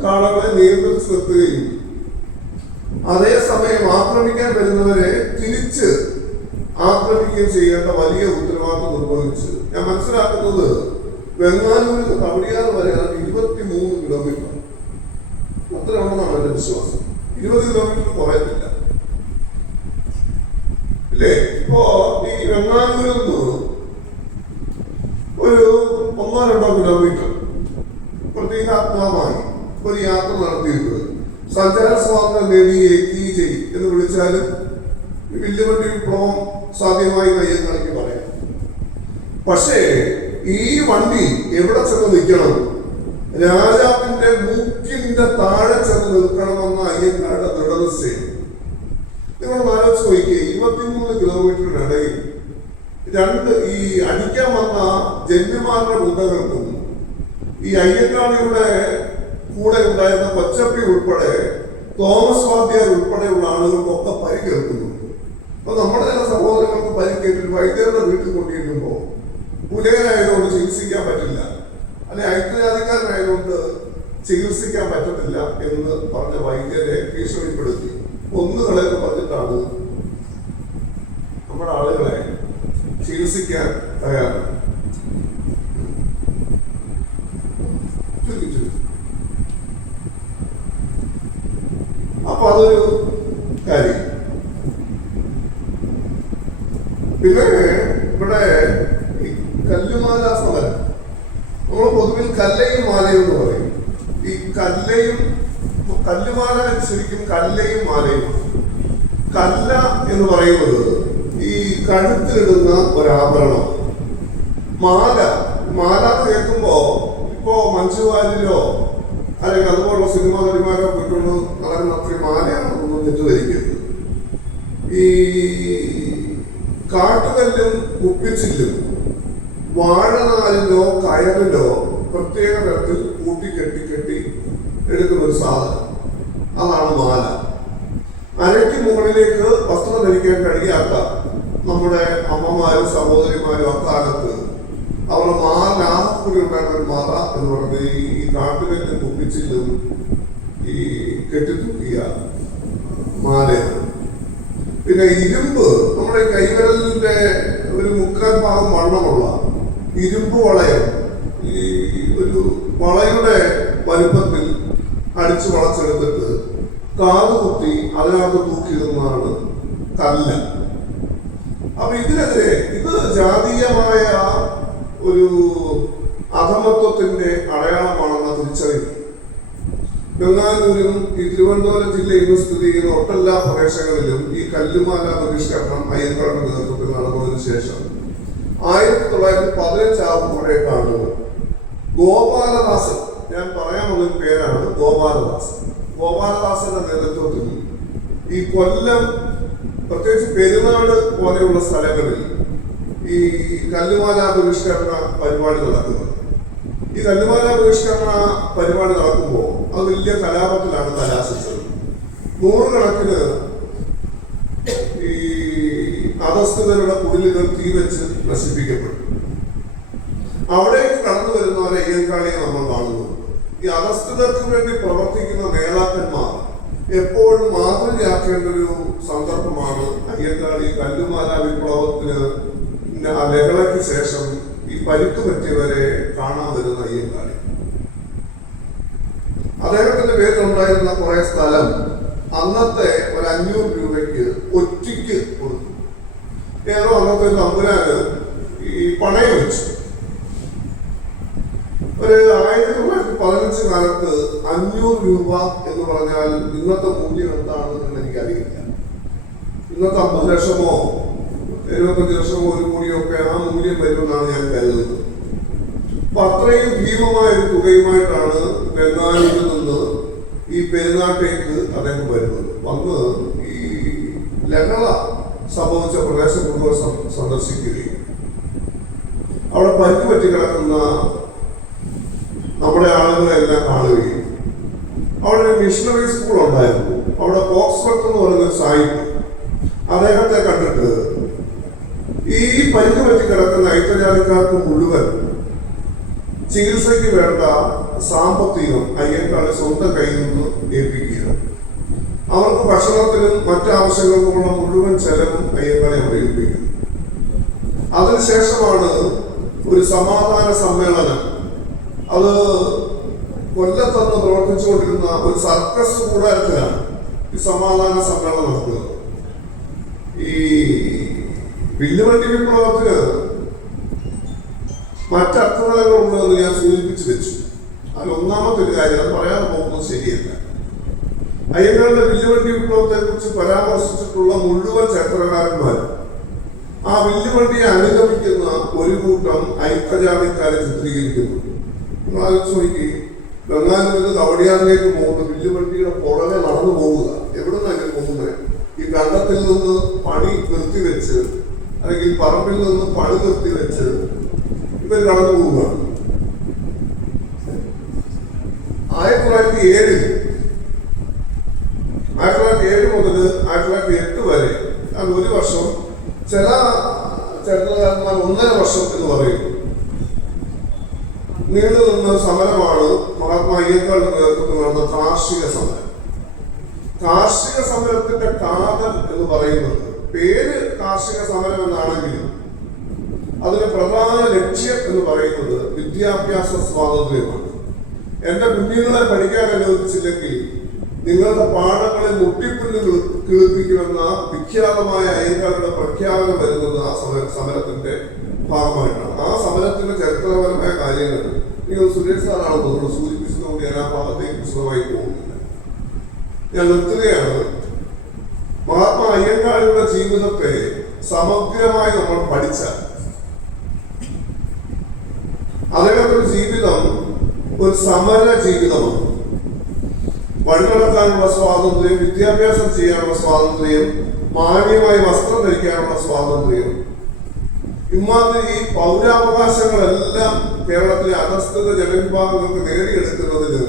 കാളകളെ നിയന്ത്രിച്ച് നിർത്തുകയും അതേസമയം ആക്രമിക്കാൻ വരുന്നവരെ തിരിച്ച് ആക്രമിക്കുകയും ചെയ്യേണ്ട വലിയ ഉത്തരവാദിത്വം നിർവഹിച്ച്, ഞാൻ മനസ്സിലാക്കുന്നത് വെങ്ങാനൂരിൽ നിന്ന് കവടിയാർ വരെ 23 കിലോമീറ്റർ അത്ര ഉണ്ടെന്നാണ് എന്റെ വിശ്വാസം. 20 കിലോമീറ്റർ കുറയത്തില്ല അല്ലേ? ഇപ്പോ ഈ വെങ്ങാനൂരിൽ നിന്ന് ഒരു 1-2 കിലോമീറ്റർ പ്രതീകാത്മകമായി ഒരു യാത്ര നടത്തിയിരുന്നത്. സഞ്ചാര സ്വാതന്ത്ര്യം നേടി എന്ന് വിളിച്ചാലും വില്ലുവണ്ടി വിപ്ലവം സാധ്യമായി അയ്യങ്കാളിക്ക് പറയാം. പക്ഷേ ഈ വണ്ടി എവിടെ ചെന്ന് നിൽക്കണം? രാജാവിന്റെ മൂക്കിന്റെ താഴെ ചെന്ന് നിൽക്കണമെന്ന അയ്യങ്കാളുടെ ദൃഢനിശ്ചയം. നിങ്ങൾ ആലോചിച്ച് നോക്കിയേ, 23 കിലോമീറ്ററിനിടയിൽ രണ്ട് ഈ അടിക്കാൻ വന്ന ജന്മിമാരുടെ ഗുണ്ടകൾക്കും ഈ അയ്യങ്കാളിയുടെ കൂടെ ഉണ്ടായിരുന്ന കൊച്ചപ്പി ഉൾപ്പെടെ തോമസ് വാദ്യാർ ഉൾപ്പെടെയുള്ള ആളുകൾക്കൊക്കെ പരിക്കേൽക്കുന്നു. അപ്പൊ നമ്മുടെ ചില സഹോദരങ്ങൾക്ക് പരിക്കേറ്റിട്ട് വൈദ്യരുടെ വീട്ടിൽ കൊണ്ടിരിക്കുമ്പോൾ പുലയനായതുകൊണ്ട് ചികിത്സിക്കാൻ പറ്റില്ല, അല്ലെ ഐക്യജാതിക്കാരനായതുകൊണ്ട് ചികിത്സിക്കാൻ പറ്റത്തില്ല എന്ന് പറഞ്ഞ വൈദ്യരെ ഭീഷണിപ്പെടുത്തി ഒന്നുകളെന്ന് പറഞ്ഞിട്ടാണ് നമ്മുടെ ആളുകളെ ചികിത്സിക്കാൻ തയ്യാറാണ്. അപ്പൊ അതൊരു കാര്യം. പിന്നെ ഇവിടെ കല്ലുമാല സമരം, നമ്മൾ പൊതുവിൽ കല്ലയും മാലയും എന്ന് പറയും. ഈ കല്ലുമാല ശരിക്കും കല്ലയും മാലയും. കല്ല എന്ന് പറയുന്നത് ഈ കഴുത്തിലിടുന്ന ഒരാഭരണം. മാല എന്ന് കേൾക്കുമ്പോ ഇപ്പോ മഞ്ജുവാലിലോ അല്ലെങ്കിൽ അതുപോലുള്ള സിനിമാ നടിമാരോ പോയിക്കൊണ്ട് നടക്കുന്ന അത്രയും മാലയാണെന്നൊന്നും തെറ്റിദ്ധരിക്കരുത്. ഈ കാട്ടുകല്ലും കുപ്പിച്ചില്ലും വാഴനാലിലോ കയറിലോ പ്രത്യേക തരത്തിൽ കെട്ടി എടുക്കുന്ന ഒരു സാധനം, അതാണ് മാല. അരയ്ക്ക് മുകളിലേക്ക് വസ്ത്രം ധരിക്കാൻ കഴിയാത്ത നമ്മുടെ അമ്മമാരും സഹോദരിമാരും അക്കാലത്ത് അവരുടെ മാലാകൂടി ഉണ്ടായിരുന്ന ഒരു മാല എന്ന് പറഞ്ഞത് ഈ കാട്ടുകല്ലും കുപ്പിച്ചില്ലും ഈ കെട്ടിത്തൂക്കിയ മാലയാണ്. പിന്നെ ഇരുമ്പ്, നമ്മുടെ കൈവിരലിന്റെ ഒരു മുക്കാൽ ഭാഗം വണ്ണമുള്ള ഇരുമ്പ് വളയം, ഈ ഒരു വളയുടെ വലുപ്പത്തിൽ അടിച്ചു വളച്ചെടുത്തിട്ട് കാതുകുത്തി അതിനകത്ത് തൂക്കിയിടുന്നതാണ് കല്ല. അപ്പൊ ഇതിനെതിരെ ഇത് ജാതീയമായ ഒരു അധമത്വത്തിന്റെ അടയാളമാണെന്ന തിരിച്ചറിവ് ബംഗാളൂരിലും ഈ തിരുവനന്തപുരം ജില്ലയിലും സ്ഥിതി ചെയ്യുന്ന ഒട്ടെല്ലാ പ്രദേശങ്ങളിലും ഈ കല്ലുമാല ബഹിഷ്കരണം അയ്യങ്കാളിന്റെ നേതൃത്വത്തിൽ നടന്നതിന് ശേഷം 1915 ആകുമ്പോഴേക്കാണ് ഗോപാലദാസൻ, ഞാൻ പറയാൻ വന്നൊരു പേരാണ് ഗോപാലദാസൻ. ഗോപാലദാസന്റെ നേതൃത്വത്തിൽ ഈ കൊല്ലം, പ്രത്യേകിച്ച് പെരുന്നാട് പോലെയുള്ള സ്ഥലങ്ങളിൽ ഈ കല്ലുമാല ബഹിഷ്കരണ പരിപാടി നടക്കുന്നത്. ഈ കല്ലുമാല ബഹിഷ്കരണ പരിപാടി നടക്കുമ്പോൾ അത് വലിയ കലാപത്തിലാണ് കലാശിച്ചത്. നൂറുകണക്കിന് ഈ അധസ്ഥിതരുടെ കുടിലുകൾ തീവച്ച് നശിപ്പിക്കപ്പെട്ടു. അവിടേക്ക് കടന്നു വരുന്നവരെ അയ്യങ്കാളിയെ നമ്മൾ കാണുന്നു. ഈ അധസ്ഥിതർക്ക് വേണ്ടി പ്രവർത്തിക്കുന്ന നേതാക്കന്മാർ എപ്പോഴും മാതൃകയാക്കേണ്ട ഒരു സന്ദർഭമാണ് അയ്യങ്കാളി. കല്ലുമാല വിപ്ലവത്തിന് ലഹളയ്ക്ക് ശേഷം ഈ പരിക്ക് പറ്റിയവരെ കാണാൻ വരുന്ന അയ്യങ്കാളി, അദ്ദേഹത്തിന്റെ പേരിലുണ്ടായിരുന്ന കുറെ സ്ഥലം അന്നത്തെ ഒരു 500 രൂപയ്ക്ക് ഒറ്റയ്ക്ക് കൊടുത്തു. ഏതോ അന്നത്തെ തമ്പുരാന് ഈ പണയം വെച്ചു. ഒരു 1915 കാലത്ത് 500 രൂപ എന്ന് പറഞ്ഞാൽ ഇന്നത്തെ മൂല്യം എന്താണെന്ന് എനിക്കറിയില്ല. ഇന്നത്തെ 50 ലക്ഷമോ 75 ലക്ഷമോ 1 കോടിയോ ഒക്കെ ആ മൂല്യം വരുമെന്നാണ് ഞാൻ കരുതുന്നത്. അപ്പൊ അത്രയും ഭീമമായ ഒരു തുകയുമായിട്ടാണ് ബംഗാളിൽ നിന്ന് ഈ പെരുന്നാട്ടേക്ക് അദ്ദേഹം വരുന്നത്. വന്ന് ഈ ലഹള സംഭവിച്ച പ്രദേശം മുഴുവൻ സന്ദർശിക്കുകയും അവിടെ പരിക്ക് പറ്റി കിടക്കുന്ന നമ്മുടെ ആളുകളെല്ലാം കാണുകയും, അവിടെ ഒരു മിഷണറി സ്കൂൾ ഉണ്ടായിരുന്നു. അവിടെ ഓക്സ്ഫോർഡ് എന്ന് പറയുന്ന സാഹിബ് അദ്ദേഹത്തെ കണ്ടിട്ട് ഈ പരിക്ക് പറ്റി കിടക്കുന്ന ഐക്യജാതിക്കാർക്ക് മുഴുവൻ ചികിത്സയ്ക്ക് വേണ്ട സാമ്പത്തികം അയ്യങ്കാളി സ്വന്തം കയ്യിൽ നിന്ന് ഏൽപ്പിക്കുക. അവർക്ക് ഭക്ഷണത്തിനും മറ്റാവശ്യങ്ങൾക്കുമുള്ള മുഴുവൻ ചെലവും അയ്യങ്കാളി അവിടെ ഏൽപ്പിക്കും. അതിനുശേഷമാണ് ഒരു സമാധാന സമ്മേളനം, അത് കൊല്ലത്തന്ന് പ്രവർത്തിച്ചുകൊണ്ടിരുന്ന ഒരു സർക്കസ് കൂടാരത്തിലാണ് ഈ സമാധാന സമ്മേളനം നടക്കുന്നത്. ഈ വില്ലുവണ്ടി വിപ്ലവത്തിന് മറ്റർത്ഥതലങ്ങളുണ്ടെന്ന് ഞാൻ സൂചിപ്പിച്ചു വെച്ചു. അതിൽ ഒന്നാമത്തെ ഒരു കാര്യം, അത് പറയാൻ പോകുന്നത് ശരിയല്ല. അയ്യങ്കാളിയുടെ വില്ലുവണ്ടി വിപ്ലവത്തെ കുറിച്ച് പരാമർശിച്ചിട്ടുള്ള മുഴുവൻ ചരിത്രകാരന്മാരും ആ വില്ലുവണ്ടിയെ അനുഗമിക്കുന്ന ഒരു കൂട്ടം ഐക്യജാതിക്കാരെ ചിത്രീകരിക്കുന്നു. നിങ്ങൾ ആലോചിച്ച് നോക്കി, ബംഗാളിൽ നിന്ന് കവടിയാറിലേക്ക് പോകുന്ന വില്ലുവണ്ടിയുടെ പുറകെ നടന്നു പോവുക. എവിടെ നിന്നാണ് പോകുന്നത്? ഈ കണ്ടത്തിൽ നിന്ന് പണി നിർത്തിവെച്ച് അല്ലെങ്കിൽ പറമ്പിൽ നിന്ന് പണി നിർത്തി വെച്ച് ഇവർ കടന്നു പോവുകയാണ്. 1907 മുതൽ 1908 വരെ ഒരു വർഷം, ചില ചരിത്രകാരന്മാർ 1.5 വർഷം എന്ന് പറയും, നീണ്ടു നിന്ന സമരമാണ് മഹാത്മാ അയ്യങ്കാളിന്റെ നേതൃത്വത്തിൽ നടന്ന കാർഷിക സമരം. കാർഷിക സമരത്തിന്റെ കാതൽ എന്ന് പറയുന്നത്, പേര് കാർഷിക സമരം എന്നാണെങ്കിലും അതിന് പ്രധാന ലക്ഷ്യം എന്ന് പറയുന്നത് വിദ്യാഭ്യാസ സ്വാതന്ത്ര്യമാണ്. എന്റെ കുഞ്ഞുങ്ങളെ പഠിക്കാൻ അനുവദിച്ചില്ലെങ്കിൽ നിങ്ങളുടെ പാഠങ്ങളെ മുട്ടിപ്പിന്ന് കിളിപ്പിക്കുമെന്ന വിഖ്യാതമായ അയ്യങ്കാളുടെ പ്രഖ്യാപനം വരുന്നത് ആ സമരത്തിന്റെ ഭാഗമായിട്ടാണ്. ആ സമരത്തിന്റെ ചരിത്രപരമായ കാര്യങ്ങൾ നിങ്ങൾ സുരേഷ് സാറാണ് തോന്നുന്നു സൂചിപ്പിച്ചതുകൊണ്ട് ഞാൻ ആ ഭാഗത്തേക്ക് വിശദമായി പോകുന്നില്ല. ഞാൻ നിർത്തുകയാണ്. മഹാത്മാ അയ്യങ്കാളിയുടെ ജീവിതത്തെ സമഗ്രമായി നമ്മൾ പഠിച്ചാൽ അദ്ദേഹത്തിന്റെ ജീവിതം ഒരു സമര ജീവിതമാണ്. വഴി നടക്കാനുള്ള സ്വാതന്ത്ര്യം, വിദ്യാഭ്യാസം ചെയ്യാനുള്ള സ്വാതന്ത്ര്യം, മാന്യമായി വസ്ത്രം ധരിക്കാനുള്ള സ്വാതന്ത്ര്യം, ഇമാതിരി പൗരാവകാശങ്ങളെല്ലാം കേരളത്തിലെ അധസ്ഥിത ജനവിഭാഗങ്ങൾക്ക് നേടിയെടുക്കുന്നതിന്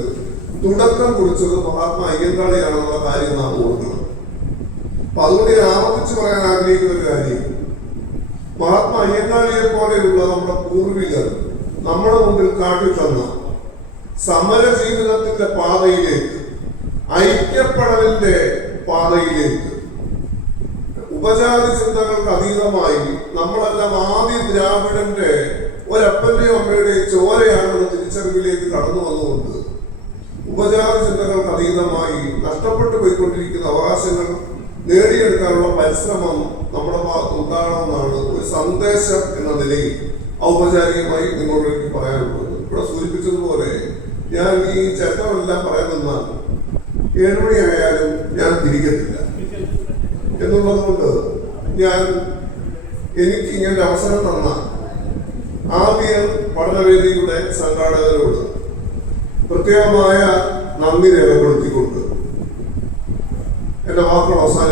തുടക്കം കുറിച്ചത് മഹാത്മാ അയ്യങ്കാളിയാണെന്നുള്ള കാര്യം നാം ഓർക്കണം. അപ്പൊ അതുകൊണ്ട് ഞാൻ ആവർത്തിച്ച് പറയാൻ ആഗ്രഹിക്കുന്ന ഒരു കാര്യം, മഹാത്മാ അയ്യങ്കാളിയെ പോലെയുള്ള നമ്മുടെ പൂർവികർ നമ്മുടെ മുമ്പിൽ കാട്ടിത്തന്ന സമര ജീവിതത്തിന്റെ പാതയിലേക്ക്, ഐക്യപ്പെടലിന്റെ പാതയിലേക്ക്, ഉപജാതി ചിന്തകൾക്ക് അതീതമായി നമ്മളെല്ലാം ആദ്യ ദ്രാവിഡന്റെ ഒരപ്പന്റെയോ അമ്മയുടെയും ചോരയാണെന്ന തിരിച്ചറിവിലേക്ക് കടന്നു വന്നുകൊണ്ട് ഉപജാതി ചിന്തകൾക്ക് അതീതമായി നഷ്ടപ്പെട്ടു പോയിക്കൊണ്ടിരിക്കുന്ന അവകാശങ്ങൾ നേടിയെടുക്കാനുള്ള പരിശ്രമം നമ്മുടെ ഭാഗത്ത് ഉണ്ടാകണമെന്നാണ് ഒരു സന്ദേശം എന്ന നിലയിൽ ഔപചാരികമായി നിങ്ങളോട് എനിക്ക് പറയാനുള്ളത്. ഇവിടെ സൂചിപ്പിച്ചതുപോലെ ഞാൻ ഈ ചരിത്രമെല്ലാം പറയാൻ നിന്നാൽ 7 മണിയായാലും ഞാൻ തിരികത്തില്ല എന്നുള്ളത് കൊണ്ട് എനിക്ക് ഇങ്ങനെ അവസരം തന്ന ആദ്യ പഠനവേദിയുടെ സംഘാടകരോട് പ്രത്യേകമായ നന്ദി രേഖപ്പെടുത്തിക്കൊണ്ട് എന്റെ വാക്കുകൾ അവസാനം